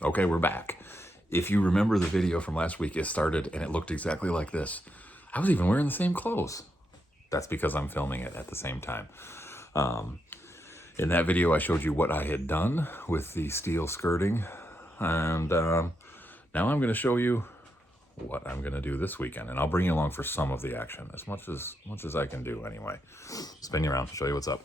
Okay, we're back. If you remember the video from last week, it started and it looked exactly like this. I was even wearing the same clothes. That's because I'm filming it at the same time. In that video, I showed you what I had done with the steel skirting. And now I'm going to show you what I'm going to do this weekend. And I'll bring you along for some of the action, as much as I can do anyway. Spin you around to show you what's up.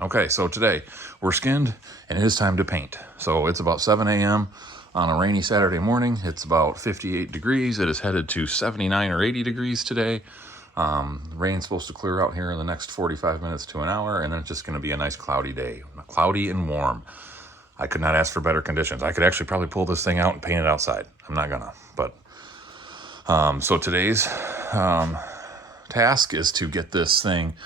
Okay, so today we're skinned and it is time to paint. So it's about 7 a.m. on a rainy Saturday morning. It's about 58 degrees. It is headed to 79 or 80 degrees today. Rain's supposed to clear out here in the next 45 minutes to an hour, and then it's just going to be a nice cloudy day. Cloudy and warm. I could not ask for better conditions. I could actually probably pull this thing out and paint it outside. I'm not gonna, but so today's task is to get this thing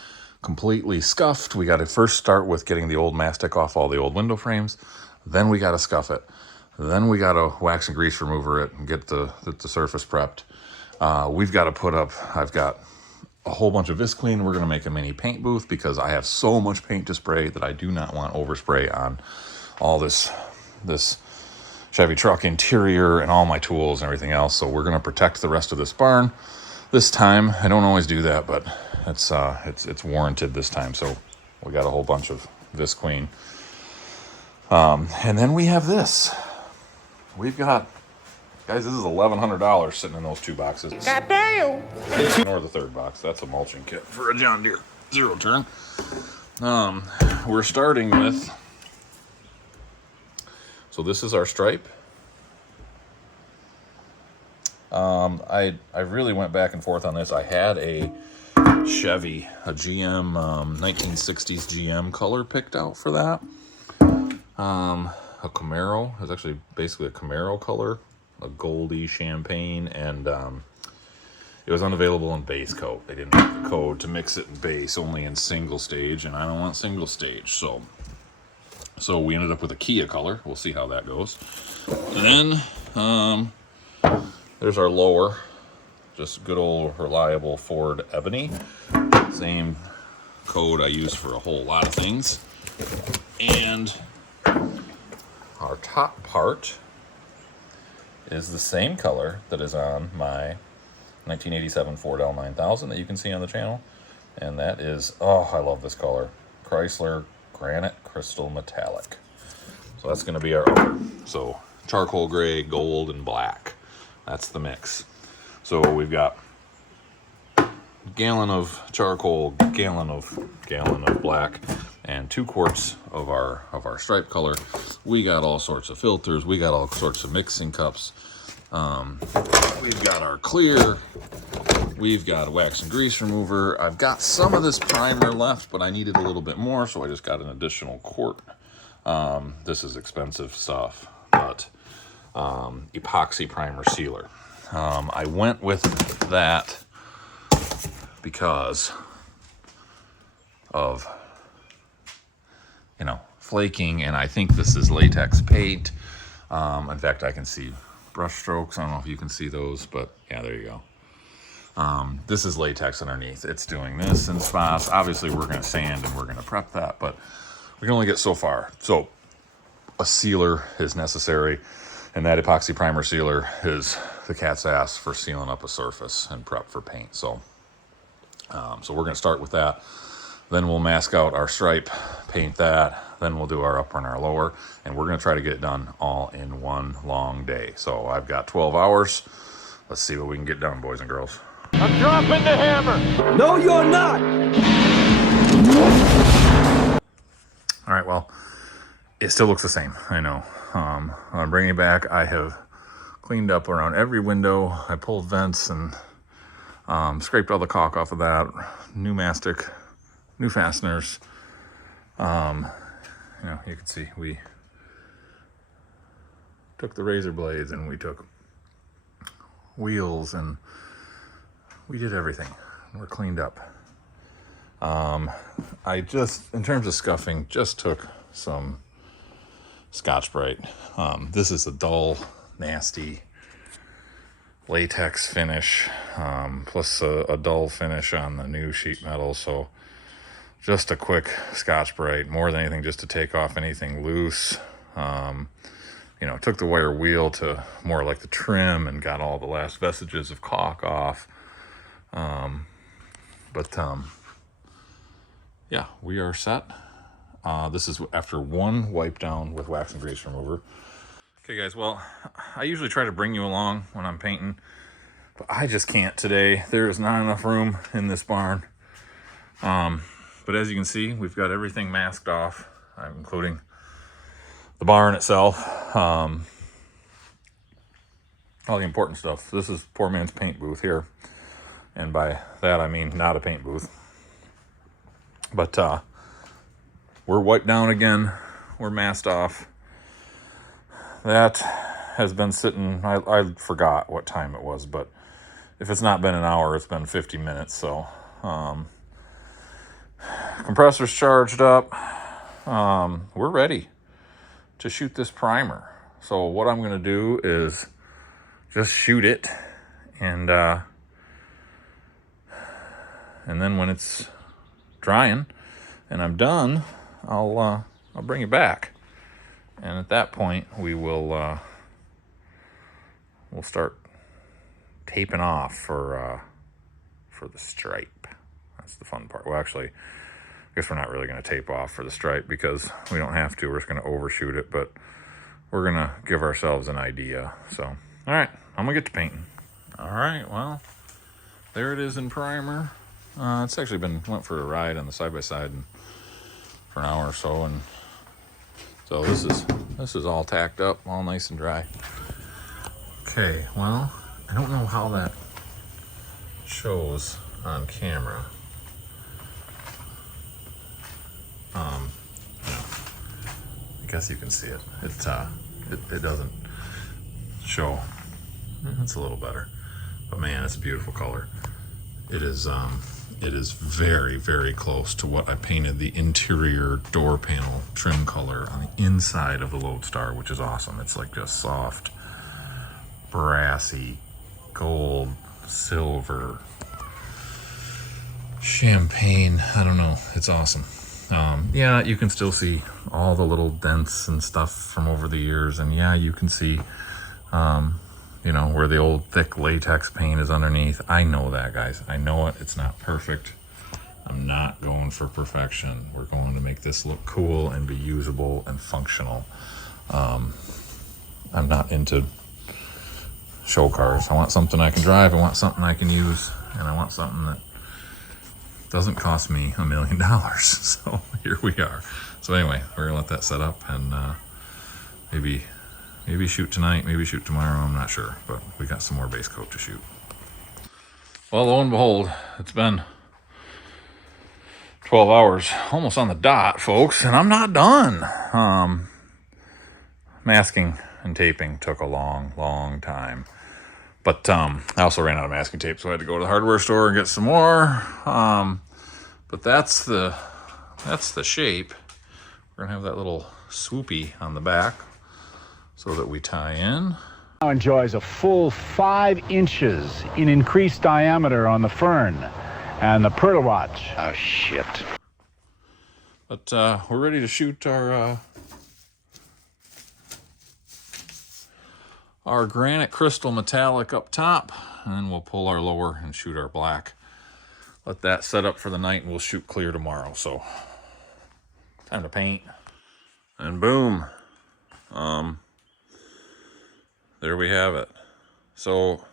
completely scuffed. We got to first start with getting the old mastic off all the old window frames. Then we got to scuff it. Then we got to wax and grease remover it and get the surface prepped. We've got to put up, I've got a whole bunch of Visqueen. We're going to make a mini paint booth because I have so much paint to spray that I do not want overspray on all this Chevy truck interior and all my tools and everything else. So we're going to protect the rest of this barn this time. I don't always do that, but it's warranted this time. So we got a whole bunch of Visqueen. And then we have this. We've got, guys, this is $1,100 sitting in those two boxes. Goddamn! Or the third box. That's a mulching kit for a John Deere zero turn. We're starting with, so this is our stripe. I really went back and forth on this. I had a Chevy, a GM, 1960s GM color picked out for that. A Camaro. It was actually basically a Camaro color, a goldy champagne, and it was unavailable in base coat. They didn't have the code to mix it in base, only in single stage, and I don't want single stage, so we ended up with a Kia color. We'll see how that goes. And then there's our lower, just good old reliable Ford Ebony. Same code I use for a whole lot of things. And our top part is the same color that is on my 1987 Ford L9000 that you can see on the channel. And that is, oh, I love this color. Chrysler Granite Crystal Metallic. So that's going to be our upper. So charcoal gray, gold, and black. That's the mix. So we've got a gallon of charcoal, gallon of black, and 2 quarts of our stripe color. We got all sorts of filters. We got all sorts of mixing cups. We've got our clear. We've got a wax and grease remover. I've got some of this primer left, but I needed a little bit more, so I just got an additional quart. This is expensive stuff, but epoxy primer sealer. I went with that because of, flaking, and I think this is latex paint. In fact, I can see brush strokes. I don't know if you can see those, but yeah, there you go. This is latex underneath. It's doing this in spots. Obviously, we're going to sand and we're going to prep that, but we can only get so far. So a sealer is necessary, and that epoxy primer sealer is the cat's ass for sealing up a surface and prep for paint. So we're going to start with that. Then we'll mask out our stripe, paint that. Then we'll do our upper and our lower, and we're going to try to get it done all in one long day. So I've got 12 hours. Let's see what we can get done, boys and girls. I'm dropping the hammer. No, you're not. All right, well, it still looks the same. I know. I'm bringing it back. I have cleaned up around every window. I pulled vents and scraped all the caulk off of that. New mastic, new fasteners. you know, you can see we took the razor blades and we took wheels and we did everything. We're cleaned up. I just, in terms of scuffing, just took some Scotch-Brite. This is a dull, nasty latex finish, plus a dull finish on the new sheet metal. So just a quick Scotch-Brite, more than anything, just to take off anything loose. You know, took the wire wheel to more like the trim and got all the last vestiges of caulk off. Yeah, we are set. This is after one wipe down with wax and grease remover. Okay guys, well, I usually try to bring you along when I'm painting, but I just can't today. There is not enough room in this barn. But as you can see, we've got everything masked off, including the barn itself. All the important stuff. This is poor man's paint booth here. And by that, I mean not a paint booth. But we're wiped down again. We're masked off. That has been sitting, I forgot what time it was, but if it's not been an hour, it's been 50 minutes. So compressor's charged up. We're ready to shoot this primer. So what I'm going to do is just shoot it, and then when it's drying and I'm done, I'll bring it back, and at that point we'll start taping off for the stripe. That's the fun part. Well, actually, I guess we're not really going to tape off for the stripe because we don't have to. We're just going to overshoot it, but we're going to give ourselves an idea. So, all right, I'm going to get to painting. All right, well, there it is in primer. It's actually went for a ride on the side-by-side for an hour or so, and so this is all tacked up, all nice and dry. Okay, well, I don't know how that shows on camera. I guess you can see it. It doesn't show. It's a little better, but man, it's a beautiful color. It is very, very close to what I painted the interior door panel trim color on the inside of the Lodestar, which is awesome. It's like just soft, brassy, gold, silver, champagne. I don't know. It's awesome. Yeah, you can still see all the little dents and stuff from over the years. And yeah, you can see, you know, where the old thick latex paint is underneath. I know that, guys. I know it. It's not perfect. I'm not going for perfection. We're going to make this look cool and be usable and functional. I'm not into show cars. I want something I can drive. I want something I can use. And I want something that doesn't cost me $1 million. So here we are. So anyway, we're gonna let that set up, and maybe shoot tonight, maybe shoot tomorrow, I'm not sure, but we got some more base coat to shoot. Well, lo and behold, it's been 12 hours, almost on the dot, folks, and I'm not done. Masking and taping took a long time. But I also ran out of masking tape, so I had to go to the hardware store and get some more. But that's the shape. We're gonna have that little swoopy on the back so that we tie in. Now enjoys a full 5 inches in increased diameter on the Fern and the Perla Watch. Oh shit! But we're ready to shoot our granite crystal metallic up top, and then we'll pull our lower and shoot our black. Let that set up for the night, and we'll shoot clear tomorrow. So time to paint, and boom, there we have it. So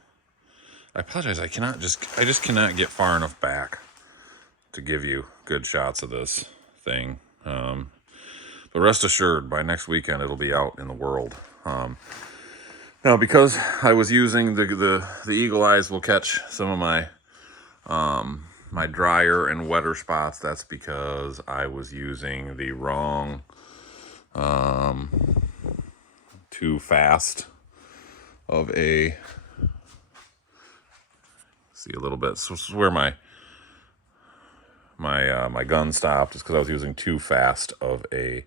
I apologize, I just cannot get far enough back to give you good shots of this thing. But rest assured, by next weekend it'll be out in the world. Now, because I was using the Eagle Eyes will catch some of my my drier and wetter spots. That's because I was using the wrong too fast of a, see a little bit, so this is where my gun stopped, is because I was using too fast of a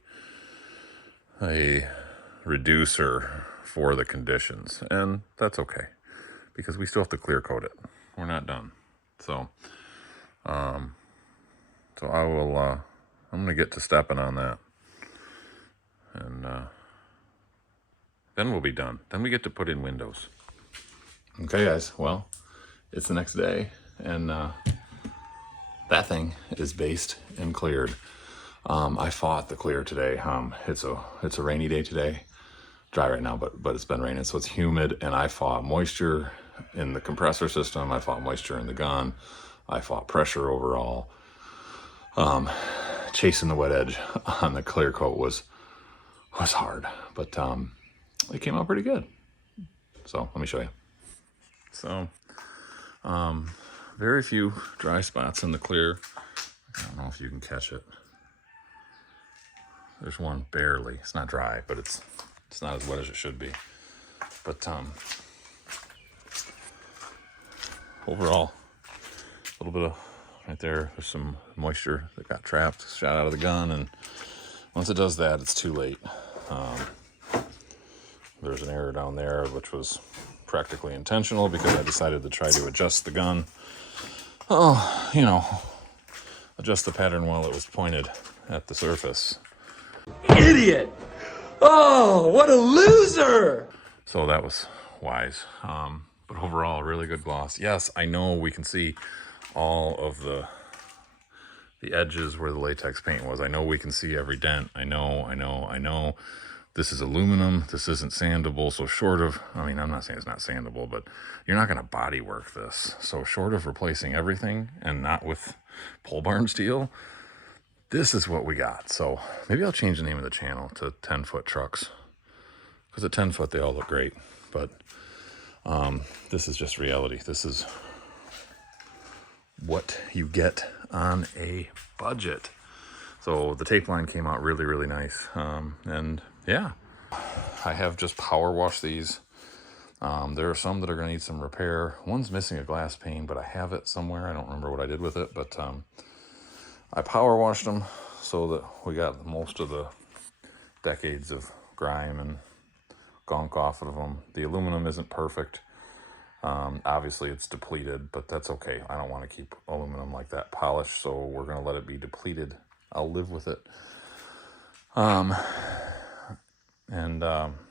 reducer for the conditions, and that's okay because we still have to clear coat it. We're not done. So I will I'm gonna get to stepping on that, and then we'll be done. Then we get to put in windows. Okay guys, well, it's the next day, and that thing is based and cleared. I fought the clear today. It's a rainy day today. Dry right now, but it's been raining, so it's humid, and I fought moisture in the compressor system. I fought moisture in the gun. I fought pressure overall. Chasing the wet edge on the clear coat was hard, but it came out pretty good. So let me show you. So very few dry spots in the clear. I don't know if you can catch it. There's one barely. It's not dry, but it's not as wet as it should be. But overall, a little bit of right there's some moisture that got trapped, shot out of the gun, and once it does that, it's too late. There's an error down there, which was practically intentional because I decided to try to adjust the gun. Oh, you know, adjust the pattern while it was pointed at the surface. Idiot! Oh, what a loser! So that was wise. But overall, really good gloss. Yes, I know we can see all of the edges where the latex paint was. I know we can see every dent. I know. This is aluminum. This isn't sandable. So short of, I mean, I'm not saying it's not sandable, but you're not going to body work this. So short of replacing everything and not with pole barn steel, this is what we got. So maybe I'll change the name of the channel to 10-foot trucks, because at 10 foot they all look great. But this is just reality. This is what you get on a budget. So the tape line came out really, really nice. And yeah, I have just power washed these. There are some that are going to need some repair. One's missing a glass pane, but I have it somewhere. I don't remember what I did with it, but I power washed them so that we got most of the decades of grime and gunk off of them. The aluminum isn't perfect. Obviously it's depleted, but that's okay. I don't want to keep aluminum like that polished, so we're going to let it be depleted. I'll live with it.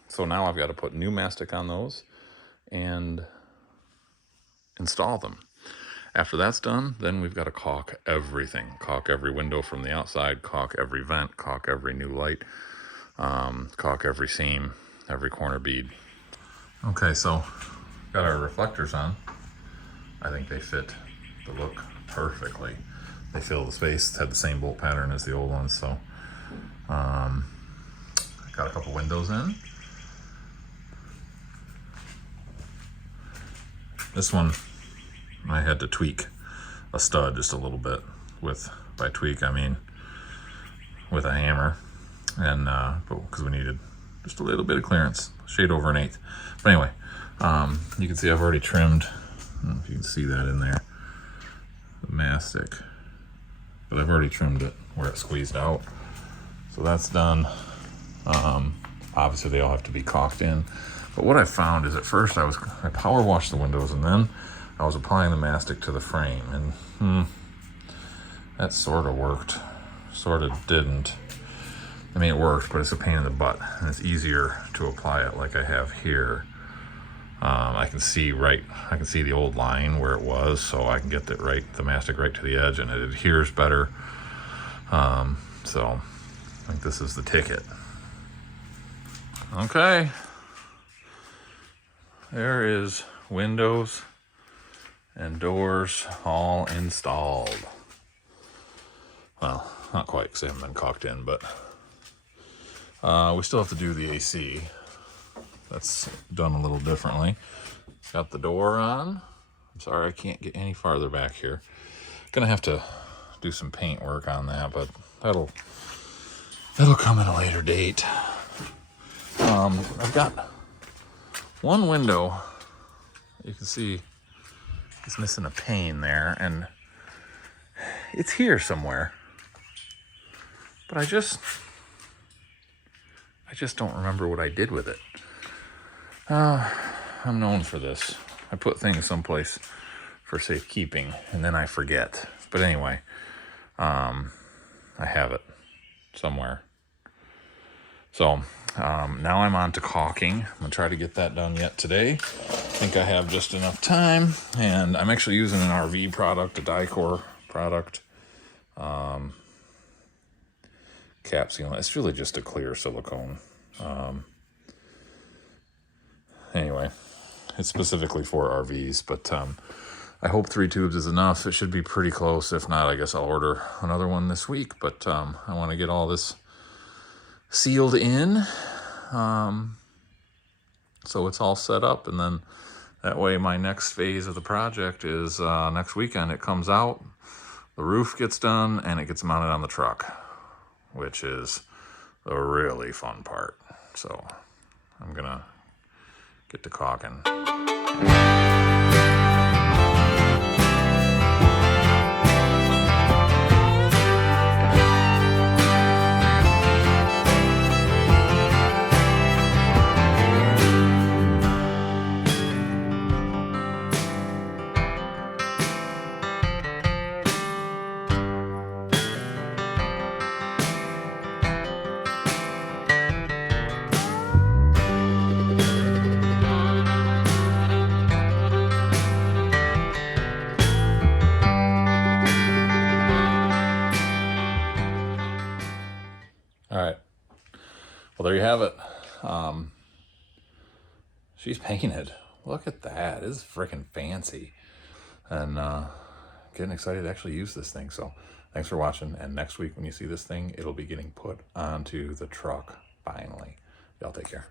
So now I've got to put new mastic on those and install them. After that's done, then we've got to caulk everything. Caulk every window from the outside, caulk every vent, caulk every new light, caulk every seam, every corner bead. Okay, so got our reflectors on. I think they fit the look perfectly. They fill the space. Had the same bolt pattern as the old ones, so got a couple windows in. This one I had to tweak a stud just a little bit. By tweak I mean with a hammer, and because we needed just a little bit of clearance, shade over 1/8. But anyway, you can see I've already trimmed. I don't know if you can see that in there, the mastic, but I've already trimmed it where it squeezed out, so that's done. Obviously they all have to be caulked in, but what I found is at first I power washed the windows, and then I was applying the mastic to the frame, and that sort of worked, sort of didn't. I mean, it worked, but it's a pain in the butt, and it's easier to apply it like I have here. I can see the old line where it was, so I can get the mastic right to the edge, and it adheres better. So I think this is the ticket. Okay, there is windows and doors all installed. Well, not quite, because they haven't been caulked in, but we still have to do the AC. That's done a little differently. Got the door on. I'm sorry I can't get any farther back here. Gonna have to do some paint work on that, but That'll come at a later date. I've got one window. You can see it's missing a pane there, and it's here somewhere. But I just don't remember what I did with it. I'm known for this. I put things someplace for safekeeping, and then I forget. But anyway, I have it somewhere. So now I'm on to caulking. I'm gonna try to get that done yet today. I think I have just enough time, and I'm actually using an RV product, a Dicor product. Cap sealant. It's really just a clear silicone. Anyway, it's specifically for RVs, but I hope 3 tubes is enough. It should be pretty close. If not, I guess I'll order another one this week, but I want to get all this sealed in, so it's all set up, and then that way my next phase of the project is next weekend. It comes out, the roof gets done, and it gets mounted on the truck, which is the really fun part. So I'm gonna get to caulking. All right. Well, there you have it. She's painted. Look at that. This is freaking fancy. And getting excited to actually use this thing. So thanks for watching. And next week when you see this thing, it'll be getting put onto the truck finally. Y'all take care.